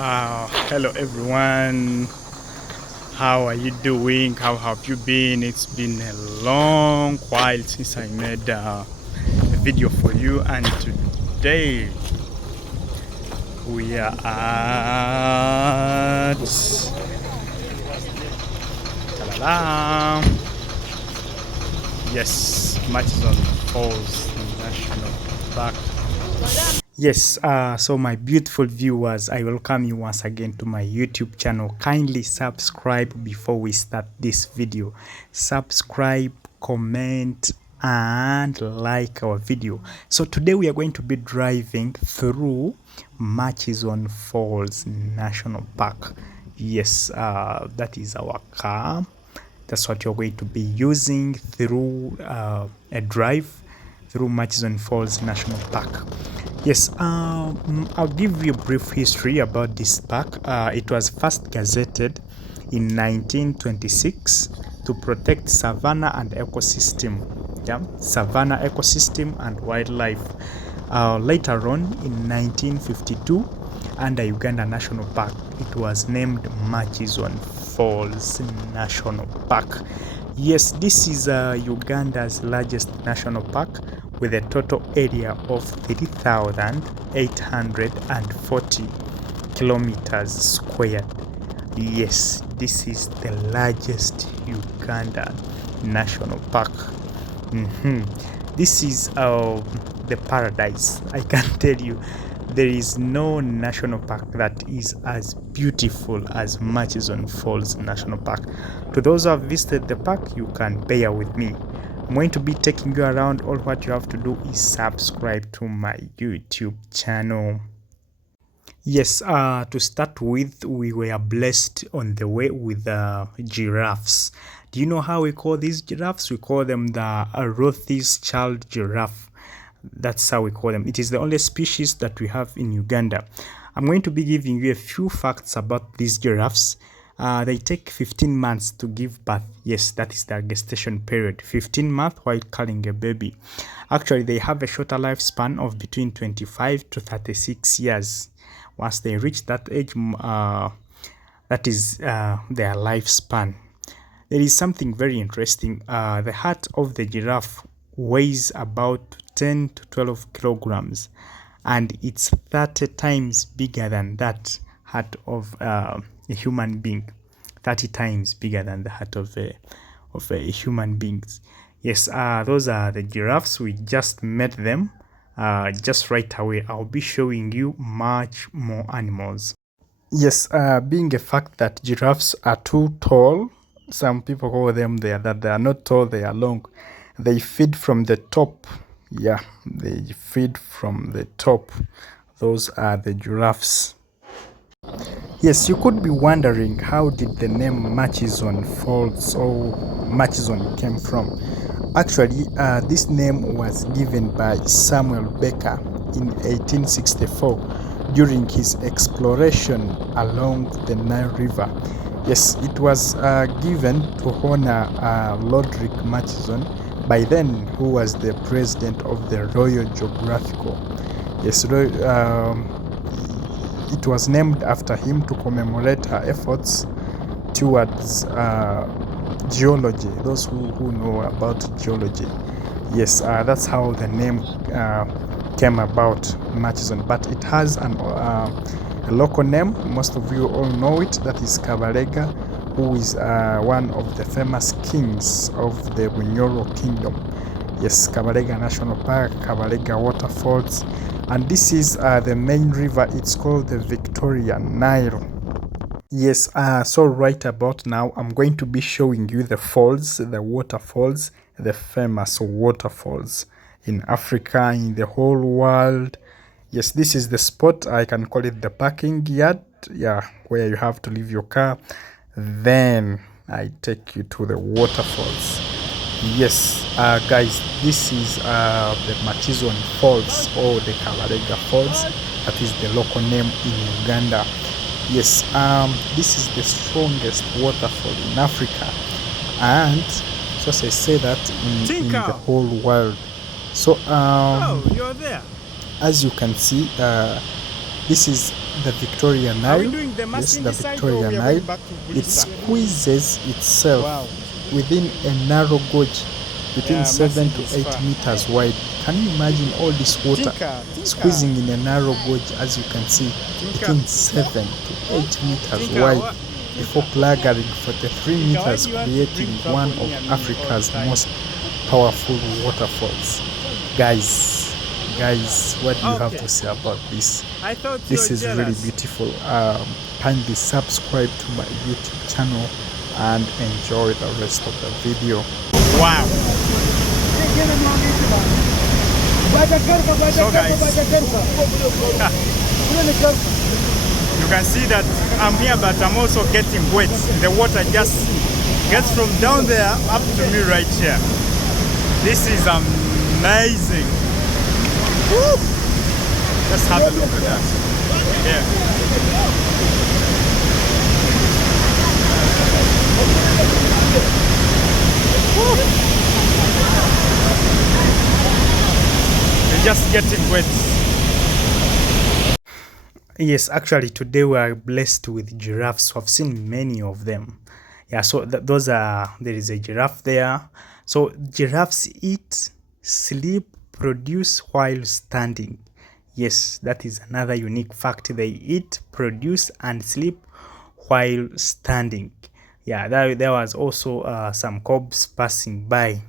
Hello everyone, how are you doing? How have you been? It's been a long while since I made a video for you, and today we are at ta-da-da, yes, Murchison Falls National Park. Yes, so my beautiful viewers, I welcome you once again to my YouTube channel. Kindly subscribe before we start this video. Subscribe, comment, and like our video. So today we are going to be driving through Murchison Falls National Park. Yes, that is our car. That's what you're going to be using through a drive through Murchison Falls National Park. Yes, I'll give you a brief history about this park. It was first gazetted in 1926 to protect savanna and ecosystem, savanna ecosystem and wildlife. Later on, in 1952, under Uganda National Park, it was named Murchison Falls National Park. Yes, this is Uganda's largest national park with a total area of 3,840 kilometers squared. Yes, this is the largest Uganda national park. This is the paradise. I can tell you, there is no national park that is as beautiful as Murchison Falls National Park. To those who have visited the park, you can bear with me. I'm going to be taking you around. All what you have to do is subscribe to my YouTube channel. Yes, to start with, we were blessed on the way with giraffes. Do you know how we call these giraffes? We call them the Rothschild giraffe. That's how we call them. It is the only species that we have in Uganda. I'm going to be giving you a few facts about these giraffes. They take 15 months to give birth. Yes, that is their gestation period. 15 months while carrying a baby. Actually, they have a shorter lifespan of between 25 to 36 years. Once they reach that age, that is their lifespan. There is something very interesting. The heart of the giraffe weighs about 10 to 12 kilograms, and it's 30 times bigger than that heart of a human being. 30 times bigger than the heart of a human being. Yes, those are the giraffes. We just met them just right away. I'll be showing you much more animals. Yes, being a fact that giraffes are too tall, some people call them that they are not tall, they are long. They feed from the top. Yeah, they feed from the top. Those are the giraffes. Yes, you could be wondering, how did the name Murchison Falls or Murchison came from? Actually, this name was given by Samuel Baker in 1864 during his exploration along the Nile River. Yes, it was given to honor Roderick Murchison, by then who was the president of the Royal Geographical. Yes, it was named after him to commemorate her efforts towards geology. Those who know about geology. Yes, that's how the name came about, Murchison. But it has a local name. Most of you all know it. That is Kabalega, who is one of the famous kings of the Bunyoro Kingdom. Yes, Kabalega National Park, Kabalega Waterfalls. And this is the main river. It's called the Victoria Nile. Yes, so right about now, I'm going to be showing you the falls, the waterfalls, the famous waterfalls in Africa, in the whole world. Yes, this is the spot. I can call it the parking yard. Yeah, where you have to leave your car. Then I take you to the waterfalls. Yes, guys, this is the Murchison Falls, or the Kabalega Falls. That is the local name in Uganda. Yes, this is the strongest waterfall in Africa, and so I say that in the whole world. So oh, you're there. As you can see, this is the Victoria Nile. Yes, the Victoria Nile. It squeezes itself within a narrow gorge between 7 to 8 meters wide. Can you imagine all this water squeezing in a narrow gorge, as you can see, between 7 to 8 meters wide, before plagaring 43 meters, creating one of Africa's most powerful waterfalls. Guys, what do you have to say about this? This is really beautiful. Kindly subscribe to my YouTube channel and enjoy the rest of the video. Wow. So guys, you can see that I'm here, but I'm also getting wet. The water just gets from down there up to me right here. This is amazing. Woo! Let's have a look at that. Yeah. You're just getting wet. Yes, actually today we are blessed with giraffes. I've seen many of them. Yeah, so there is a giraffe there. So giraffes eat, sleep, produce while standing. Yes, that is another unique fact. They eat, produce, and sleep while standing. Yeah, there was also some cobs passing by.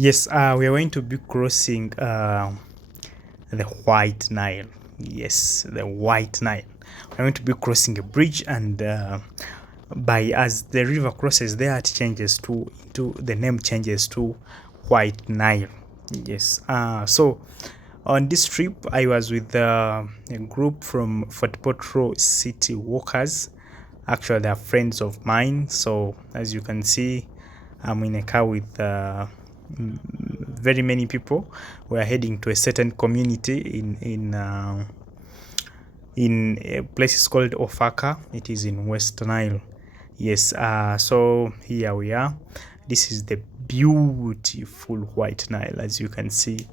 Yes, we are going to be crossing the White Nile. Yes, the White Nile. We're going to be crossing a bridge, and as the river crosses there, it changes to the name changes to White Nile. Yes. So on this trip, I was with a group from Fort Portal City Walkers. Actually, they are friends of mine. So as you can see, I'm in a car with very many people. We are heading to a certain community in a place called Ofaka. It is in West Nile. Yes. So here we are. This is the beautiful White Nile. As you can see,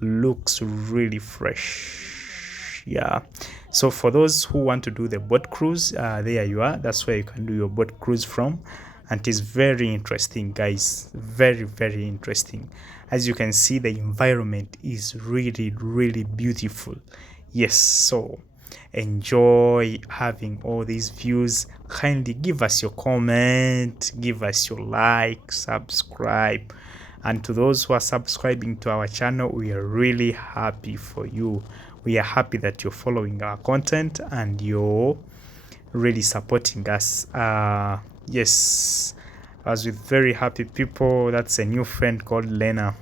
looks really fresh. Yeah. So for those who want to do the boat cruise, there you are. That's where you can do your boat cruise from. And it is very interesting, guys. Very, very interesting. As you can see, the environment is really, really beautiful. Yes, so enjoy having all these views. Kindly give us your comment, give us your like, subscribe. And to those who are subscribing to our channel, we are really happy for you. We are happy that you're following our content and you're really supporting us. Yes, I was with very happy people. That's a new friend called Lena.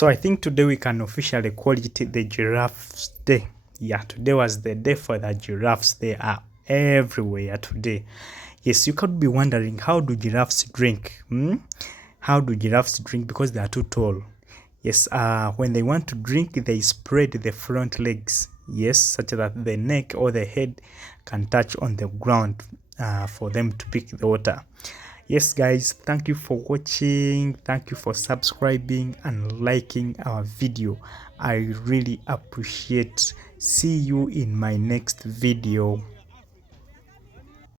So I think today we can officially call it the Giraffes Day. Yeah, today was the day for the giraffes. They are everywhere today. Yes, you could be wondering, how do giraffes drink? How do giraffes drink? Because they are too tall. Yes, when they want to drink, they spread the front legs. Yes, such that the neck or the head can touch on the ground for them to pick the water. Yes, guys, thank you for watching. Thank you for subscribing and liking our video. I really appreciate. See you in my next video.